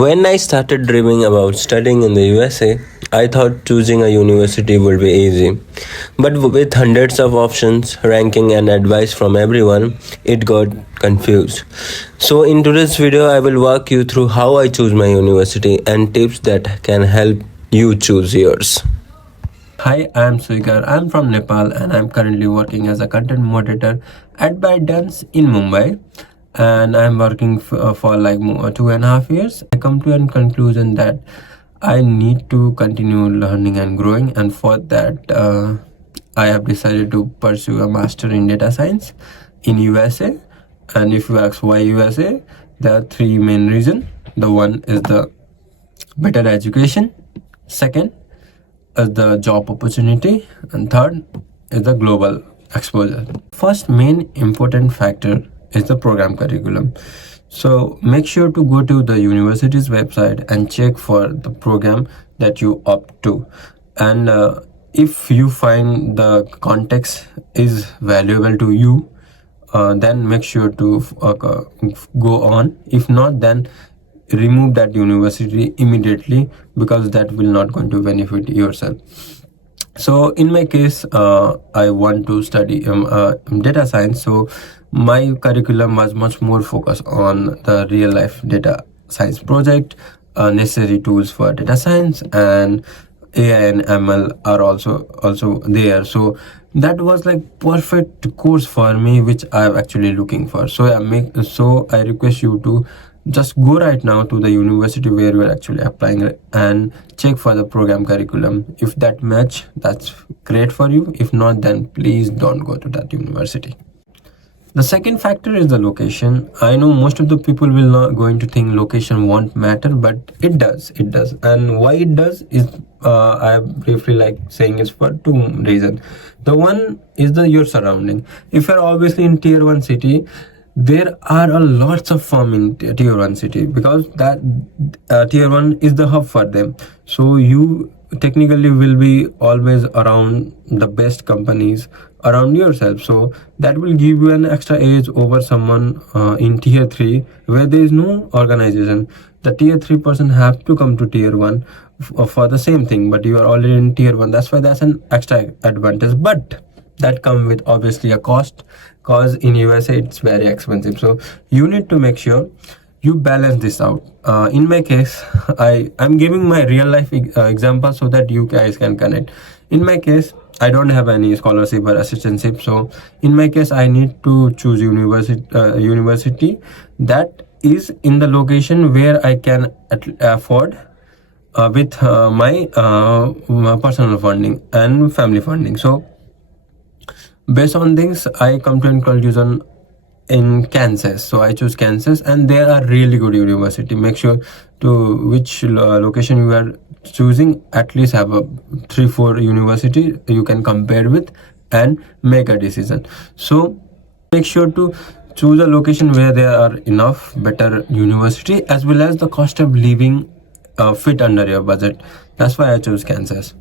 When I started dreaming about studying in the USA, I thought choosing a university would be easy. But with hundreds of options, ranking, and advice from everyone, it got confused. So, in today's video, I will walk you through how I choose my university and tips that can help you choose yours. Hi, I'm Swigar. I'm from Nepal and I'm currently working as a content moderator at ByteDance in Mumbai. And I'm working for like 2.5 years. I come to a conclusion that I need to continue learning and growing, and for that, I have decided to pursue a master in data science in USA. And if you ask why USA, there are three main reasons. The one is the better education, second is the job opportunity, and third is the global exposure. First main important factor is the program curriculum. So make sure to go to the university's website and check for the program that you opt to. And if you find the context is valuable to you, then make sure to go on. If not, then remove that university immediately, because that will not going to benefit yourself. So in my case, I want to study data science, so my curriculum was much more focused on the real life data science project, necessary tools for data science, and AI and ML are also there. So that was like perfect course for me, which I'm actually looking for. So I request you to just go right now to the university where you are actually applying and check for the program curriculum. If that match, that's great for you. If not, then please don't go to that university. The second factor is the location. I know most of the people will not going to think location won't matter, but it does. And why it does is I briefly like saying is for two reasons. The one is your surrounding. If you're obviously in tier 1 city, there are a lots of firm in tier 1 city, because that tier 1 is the hub for them. So you technically will be always around the best companies around yourself, so that will give you an extra edge over someone in tier 3 where there is no organization. The tier 3 person have to come to tier 1 for the same thing, but you are already in tier 1. That's why that's an extra advantage, but that come with obviously a cost, cause in USA it's very expensive. So you need to make sure you balance this out. In my case, I'm giving my real life example so that you guys can connect. In my case, I don't have any scholarship or assistantship, so in my case I need to choose university that is in the location where I can afford with my personal funding and family funding. So based on things, I come to a conclusion in Kansas. So I choose Kansas, and there are really good university. Make sure to which location you are choosing, at least have a 3-4 university you can compare with and make a decision. So make sure to choose a location where there are enough better university, as well as the cost of living fit under your budget. That's why I chose Kansas.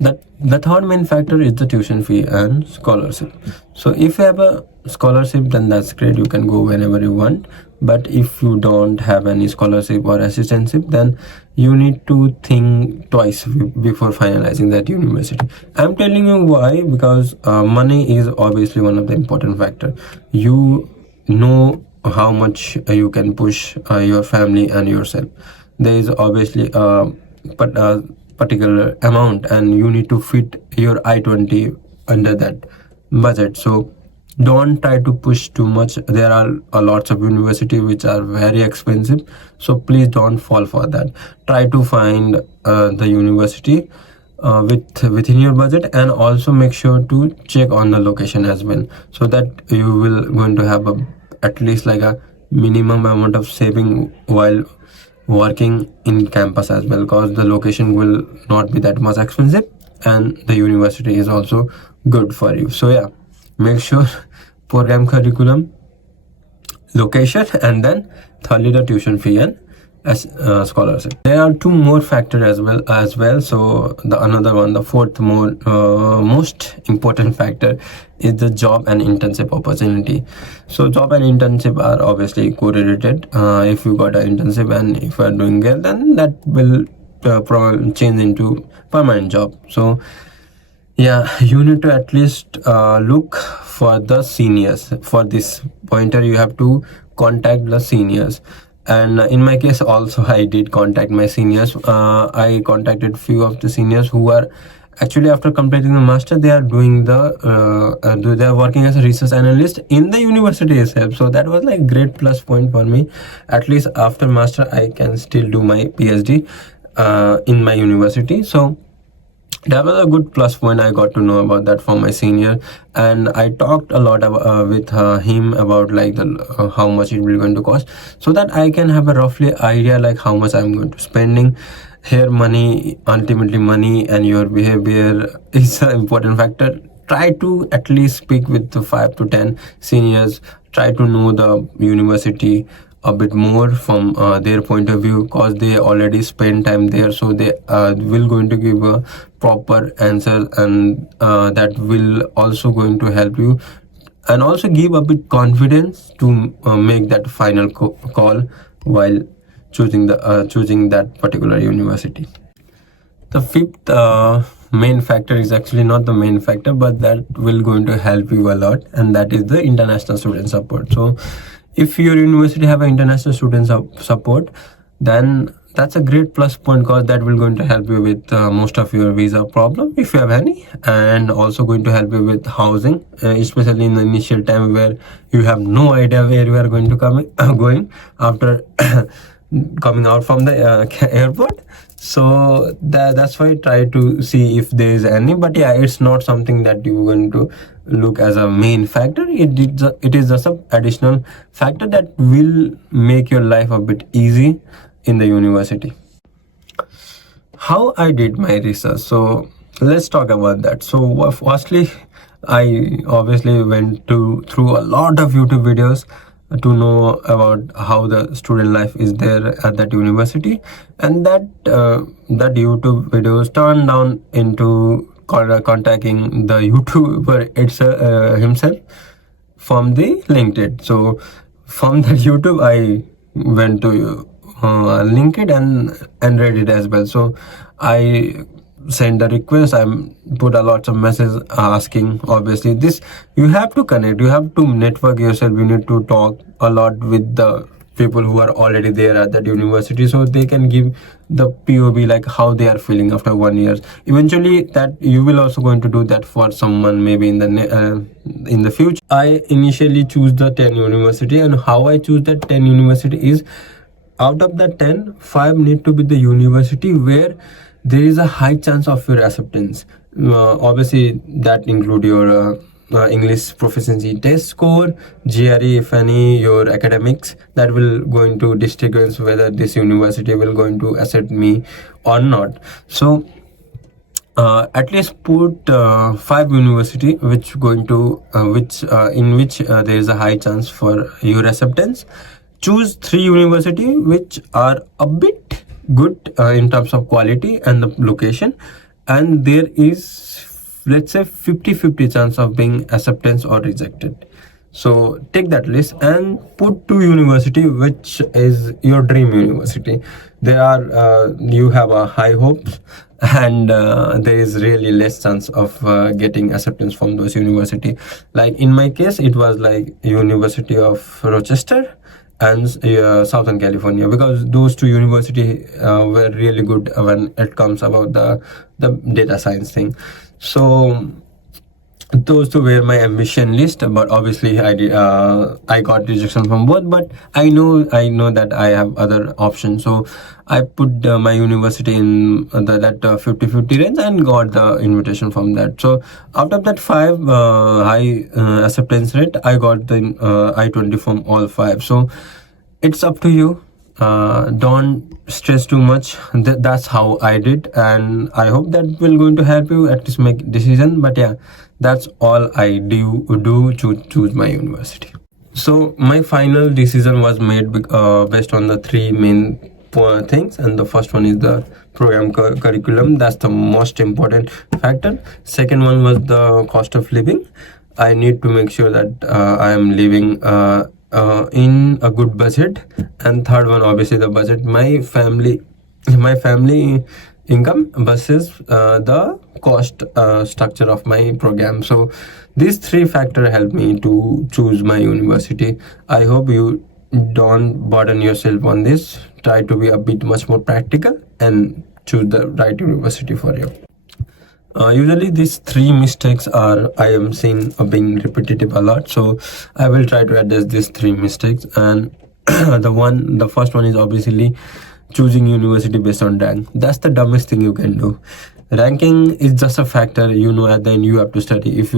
The third main factor is the tuition fee and scholarship. So if you have a scholarship, then that's great, you can go whenever you want. But if you don't have any scholarship or assistantship, then you need to think twice before finalizing that university. I'm telling you why, because money is obviously one of the important factor. You know how much you can push your family and yourself. There is obviously particular amount, and you need to fit your I-20 under that budget. So don't try to push too much. There are a lots of university which are very expensive, so please don't fall for that. Try to find the university within your budget, and also make sure to check on the location as well, so that you will going to have at least like a minimum amount of saving while working in campus as well, because the location will not be that much expensive and the university is also good for you. So yeah, make sure program curriculum, location, and then thirdly the tuition fee and scholarship. There are two more factors as well. So the another one, the fourth most important factor is the job and internship opportunity. So job and internship are obviously correlated. If you got an internship and if you are doing well, then that will change into permanent job. So yeah, you need to at least look for the seniors. For this pointer, you have to contact the seniors. And in my case, also I did contact my seniors. I contacted few of the seniors who are actually after completing the master, they are doing they are working as a research analyst in the university itself. So that was like great plus point for me. At least after master, I can still do my PhD in my university. So that was a good plus point. I got to know about that from my senior, and I talked a lot with him about like the how much it will going to cost, so that I can have a roughly idea like how much I'm going to spending here. Money, ultimately money and your behavior is an important factor. Try to at least speak with the 5 to 10 seniors. Try to know the university a bit more from their point of view, because they already spend time there, so they will going to give a proper answer, and that will also going to help you and also give a bit confidence to make that final call while choosing that particular university. The fifth main factor is actually not the main factor, but that will going to help you a lot, and that is the international student support. So if your university have an international student support, then that's a great plus point, because that will going to help you with most of your visa problem if you have any, and also going to help you with housing, especially in the initial time where you have no idea where you are going to come going after coming out from the airport. So that's why I try to see if there is any, but yeah, it's not something that you're going to look as a main factor. It is just an additional factor that will make your life a bit easy in the university. How I did my research, so let's talk about that. So firstly, I obviously went through a lot of YouTube videos to know about how the student life is there at that university, and that YouTube videos turned down into contacting the YouTuber himself from the LinkedIn. So from the YouTube, I went to LinkedIn and Reddit as well. So I send the request. I put a lot of messages asking. Obviously, this you have to connect. You have to network yourself. You need to talk a lot with the people who are already there at that university, so they can give the POV like how they are feeling after 1 year. Eventually, that you will also going to do that for someone maybe in the future. I initially choose the 10 university, and how I choose that 10 university is, out of the 10, 5 need to be the university where there is a high chance of your acceptance. Obviously, that include your English proficiency test score, GRE, if any, your academics. That will going to distinguish whether this university will going to accept me or not. So at least put 5 university which going to in which there is a high chance for your acceptance. Choose 3 university which are a bit good in terms of quality and the location, and there is, let's say, 50-50 chance of being acceptance or rejected. So take that list and put 2 university which is your dream university. There are you have a high hopes, and there is really less chance of getting acceptance from those university. Like in my case, it was like University of Rochester and Southern California, because those 2 university were really good when it comes about the data science thing. So those 2 were my ambition list, but obviously I got rejection from both, but I know that I have other options. So I put my university in that 50-50 range and got the invitation from that. So out of that 5 high acceptance rate, I got the I-20 from all 5. So it's up to you. Don't stress too much. That's how I did, and I hope that will going to help you at least make decision. But yeah, that's all I do to choose my university. So my final decision was made based on the 3 main things, and the first one is the program curriculum. That's the most important factor. Second one was the cost of living. I need to make sure that I am living in a good budget. And third one, obviously, the budget. My family income versus the cost structure of my program. So these three factors help me to choose my university. I hope you don't burden yourself on this. Try to be a bit much more practical and choose the right university for you. Usually these three mistakes are I am seeing being repetitive a lot, so I will try to address these three mistakes. And the first one is obviously choosing university based on rank. That's the dumbest thing you can do. Ranking is just a factor, at the end you have to study. If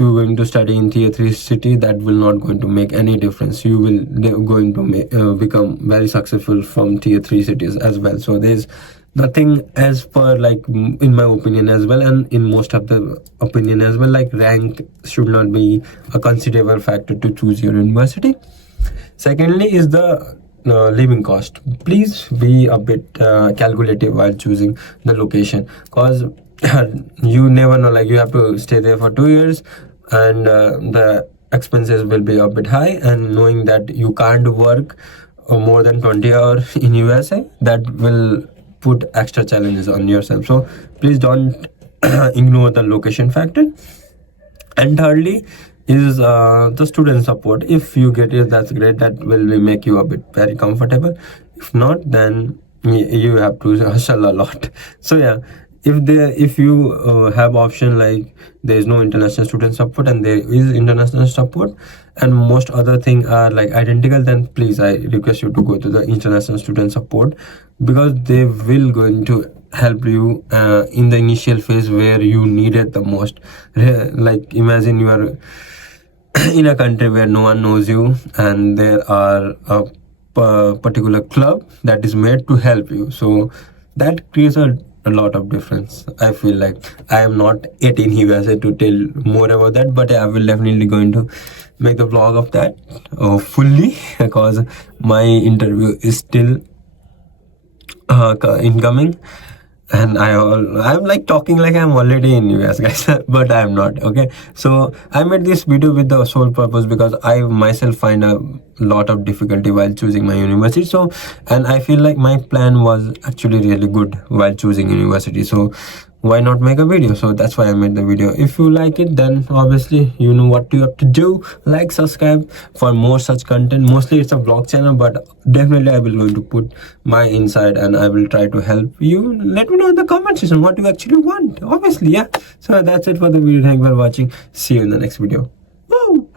you're going to study in tier 3 city, that will not going to make any difference. You will going to become very successful from tier 3 cities as well. So there's nothing, as per like in my opinion as well, and in most of the opinion as well, like rank should not be a considerable factor to choose your university. Secondly is the living cost. Please be a bit calculative while choosing the location, because you never know, like you have to stay there for 2 years, and the expenses will be a bit high. And knowing that you can't work more than 20 hours in USA, that will put extra challenges on yourself. So please don't ignore the location factor. And thirdly is the student support. If you get it, that's great. That will make you a bit very comfortable. If not, then you have to hustle a lot. So yeah, if you have option like there is no international student support and there is international support, and most other thing are like identical, then please I request you to go to the international student support, because they will going to help you in the initial phase where you need it the most. Like imagine you are in a country where no one knows you, and there are a particular club that is made to help you. So that creates a lot of difference. I feel like I am not 18 USA to tell more about that, but I will definitely going to make the vlog of that fully, because my interview is still incoming, and I'm like talking like I'm already in US, guys, but I'm not. Okay, so I made this video with the sole purpose because I myself find a lot of difficulty while choosing my university. So, and I feel like my plan was actually really good while choosing university. So why not make a video? So that's why I made the video. If you like it, then obviously you know what you have to do. Like, subscribe for more such content. Mostly it's a vlog channel, but definitely I will going to put my insight and I will try to help you. Let me know in the comment section what you actually want, obviously. Yeah, so that's it for the video. Thank you for watching. See you in the next video. Woo!